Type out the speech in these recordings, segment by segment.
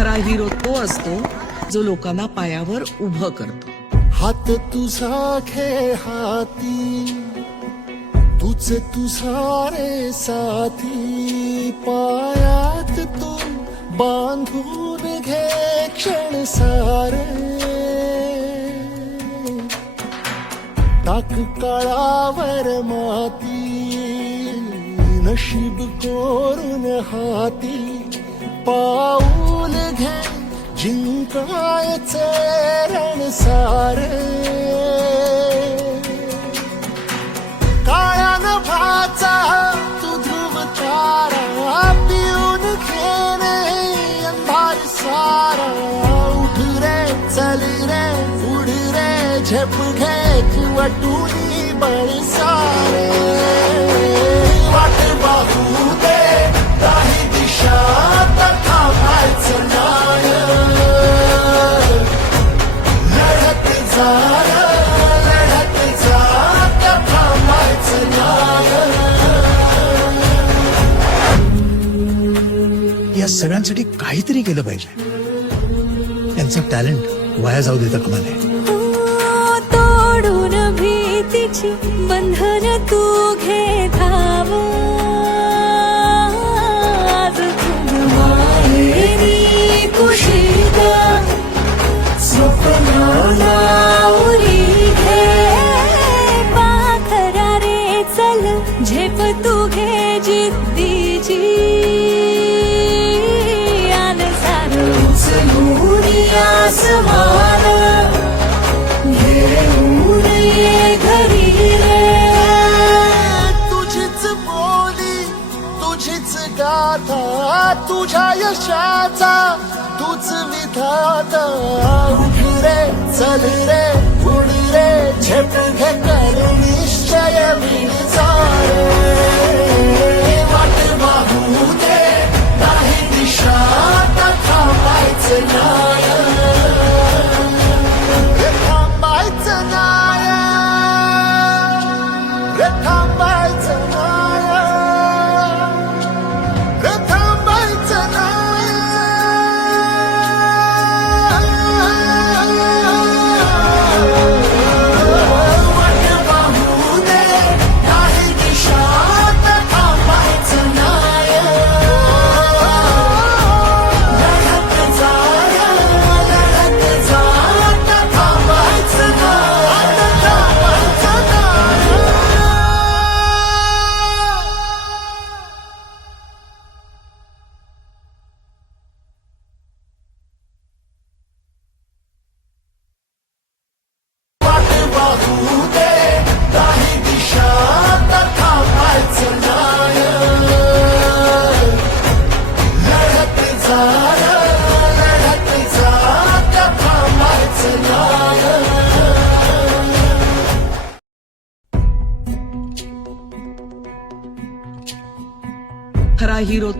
खरा हिरो तो असतो जो लोकांना पायावर उभं करतो. हात तुझा घे हाती तुझ तुझा रे साथी. पायात तू बांधून घे क्षण सारे. टाक काळावर माती नशीब कोरून हाती. पाऊल घे जिंकायचे रण सारे काळ्या नभाचा तू ध्रुव तारा पिऊन घेणे अंधार सारा उठ रे चल रे उड रे झेप घे वटुनी बळ सारे वाट या सगळ्यांसाठी काहीतरी केलं पाहिजे. त्यांचं टॅलेंट वाया जाऊ देता कामा नये तोडून भीतीची बंधन तू घे धाव स्वप्नाला आसमान घेऊन ये घरी रे तुझीच बोली तुझीच गाथा तुझ्या यशाचा तूच विधाता। उठ रे चल रे उड रे झेप घे कर निश्चय विचार। वाट वाहू दे नाही दिशा आता थांबायचं नाय।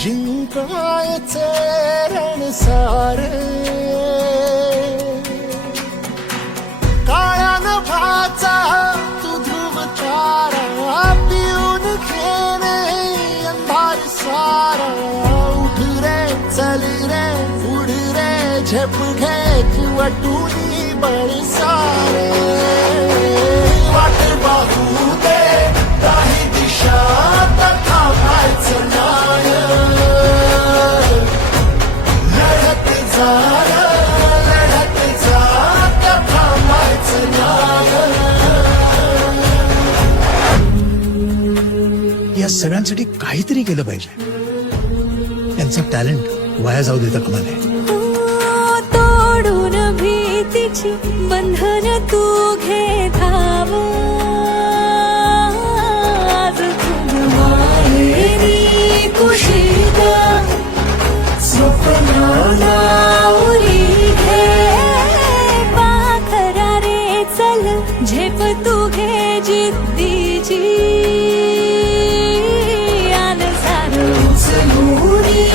जिंकायचे रण सारे। काळ्या नभाचा तू ध्रुव तारा पिऊन घेणे अंधार सारा। उठ रे चल रे उड रे झेप घे वटुनी बळ सारे। वाट पाहू दे काही दिशा तथा व्हायचं नाही काहीतरी केलं पाहिजे. यांचं टॅलेंट वाया जाऊ देता कामा नये तोडून भीतीची बंधन तू घे धाव. आज तुझ माहेरी कुशीत स्वप्नाला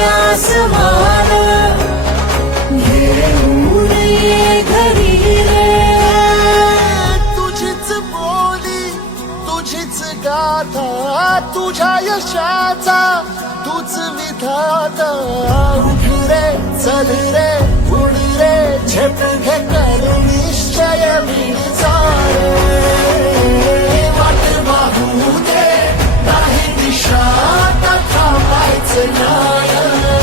आसमान। घेऊन ये घरी रे तुझीच बोली तुझीच गाथा तुझ्या यशाचा तूच विधाता। उठ रे चल रे उड रे झेप घे कर निश्चय विणचा वाट वाहू दे नाही दिशा आता थांबायचं नाही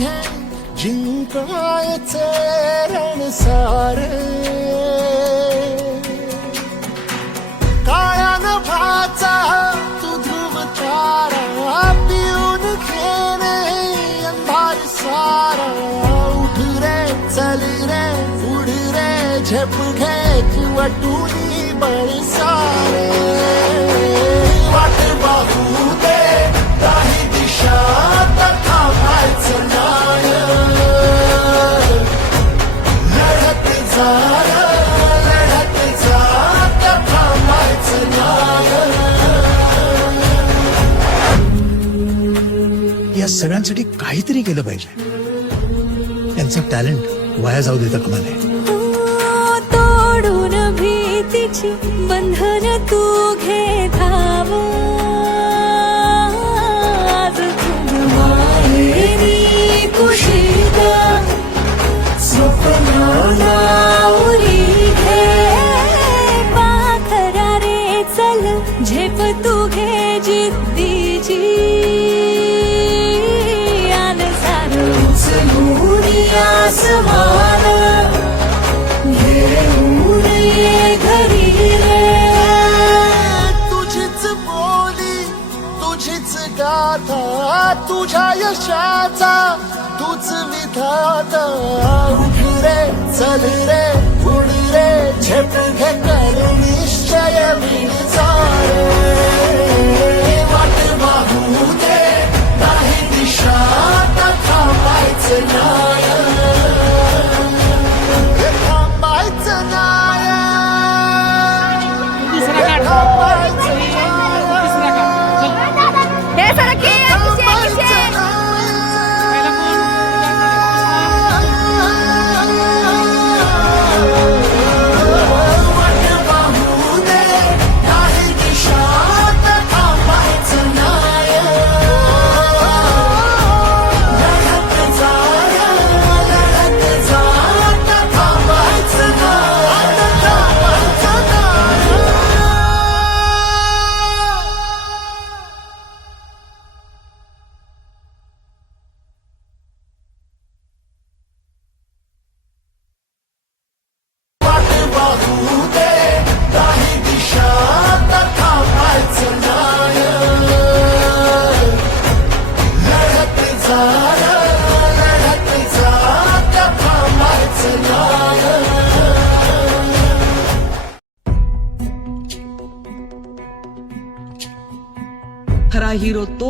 घे जिंकायचे रण सारे काळ्यान भाचा तू ध्रुव तारा पिऊन घेणे अंधार सारा उठ रे चल रे उड रे झेप घे किंवा टुनी बळ सारे. वाट सगळ्यांसाठी काहीतरी केलं पाहिजे. त्यांचं टॅलेंट वाया जाऊ देता कामा नये. तोडून भीतीची बंधन तू तुझ्या यशाचा तूच विधाता. उठ रे चल रे उड रे झेप घे कर निश्चय विचार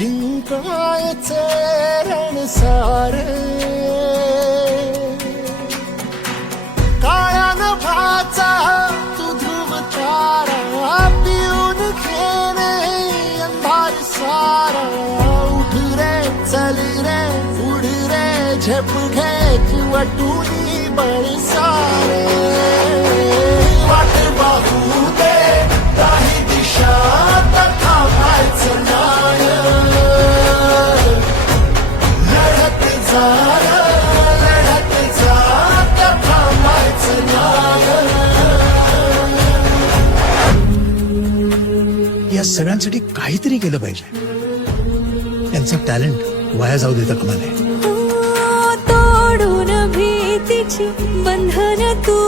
जिंकायचे रण सारे. काळ्यान भाचा तू ध्रुव तारा पिऊन घेणे अंधार सारा. उठ रे चल रे उड रे झेप घे किंवा टुनी बळी सारे. वाट सगळ्यांसाठी काहीतरी केलं पाहिजे. त्यांचं टॅलेंट वाया जाऊ देता कामा नये तोडून भीतीची बंधन तू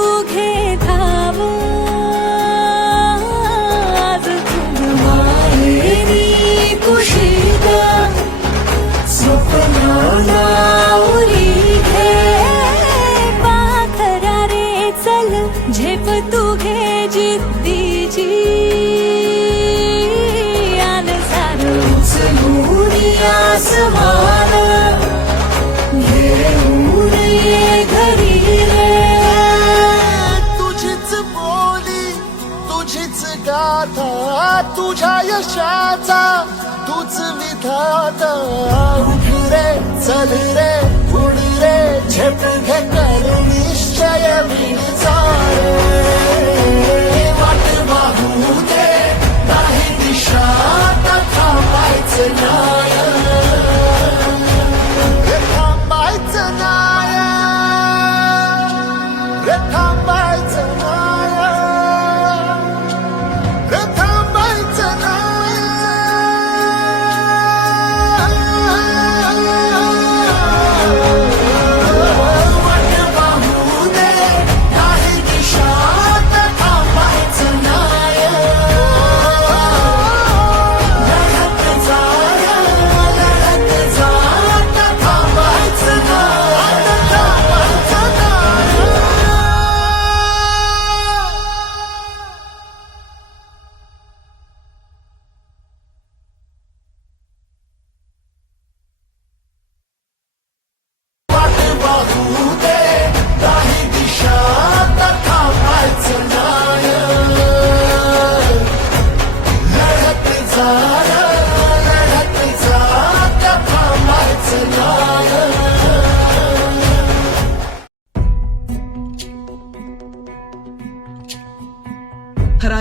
तुझ्या यशाचा तूच विधात. उठ रे चल रे उड रे झेप घे कर निश्चय वाट वाहू दे नाही दिशा तथा पायच नाय.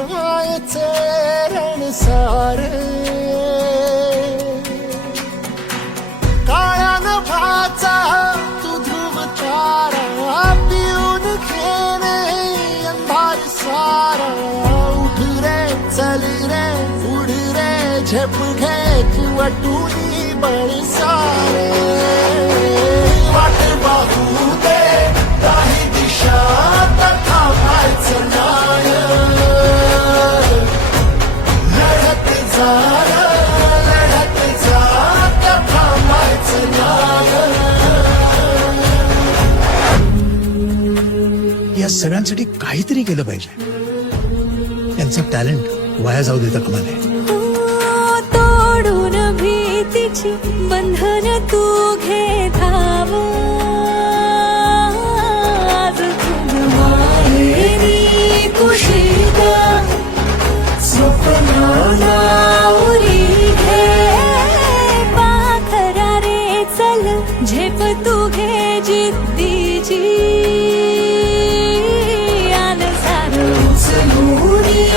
घे सारे। काळ्यान भाचा तू ध्रुव तारा पिऊन घेणे अंधार सारा। उठ रे चली रे उड रे झेप घे किंवा टुनी सारे। वाट पाहू दे काही दिशा या सगळ्यांसाठी काहीतरी केलं पाहिजे. त्यांचं टॅलेंट वाया जाऊ देता कामा नये तोडून भीतीची बंधन तू घे धाव. आज तुझ माहेरी कुशीत स्वप्नाला उरी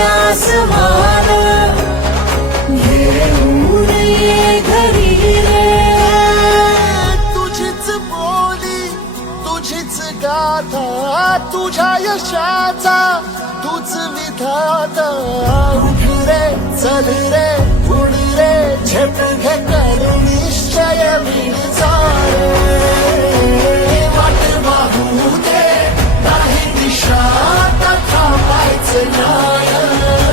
आसमान। घेऊन ये घरी रे तुझीच बोली तुझीच गाथा तुझ्या यशाचा तूच विधाता। उठ रे चल रे उड रे झेप घे कर निश्चय विचार थांबायचं नाही.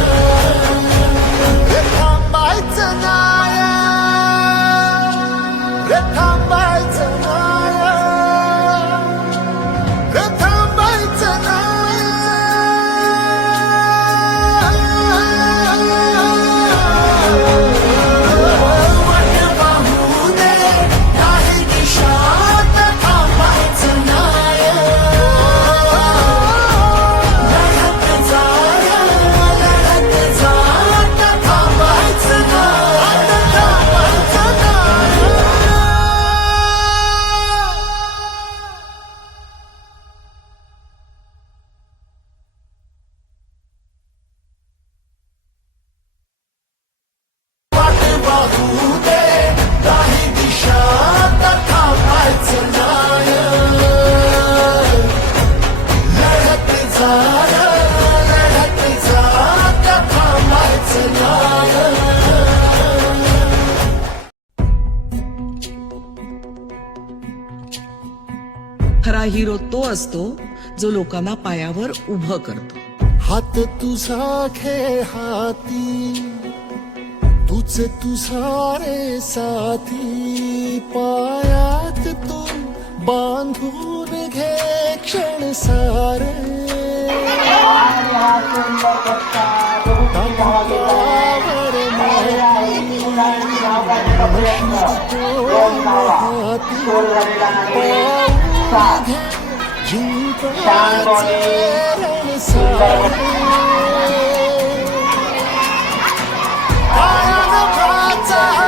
हिरो तो असतो जो लोकांना पायावर उभं करतो. हात तुझा खेळ हाती तुझ तुझा रे साथी. पायात तू बांधून घे क्षण सारे. तंत्रावर माती, दोन हाती पाहून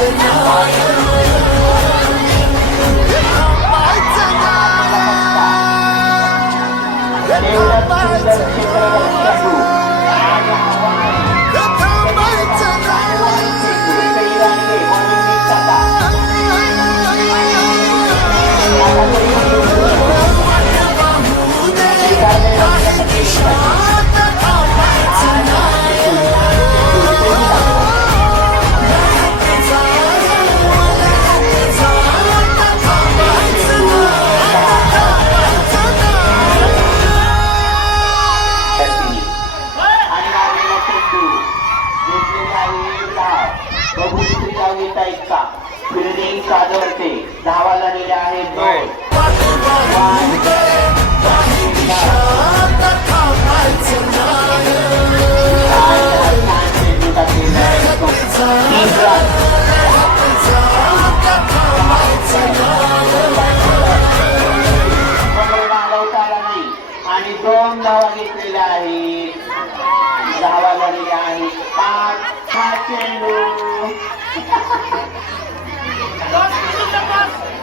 थांबायचं नाही रे आहे धाव बघू दुसरी धाव घेता इतका. फिल्डिंग साधवते धावा झालेल्या आहेत आहे. आणि दोन धावा घेतलेल्या आहेत. धावा झालेल्या आहेत. पाच. Waterloo. Boss, gusto!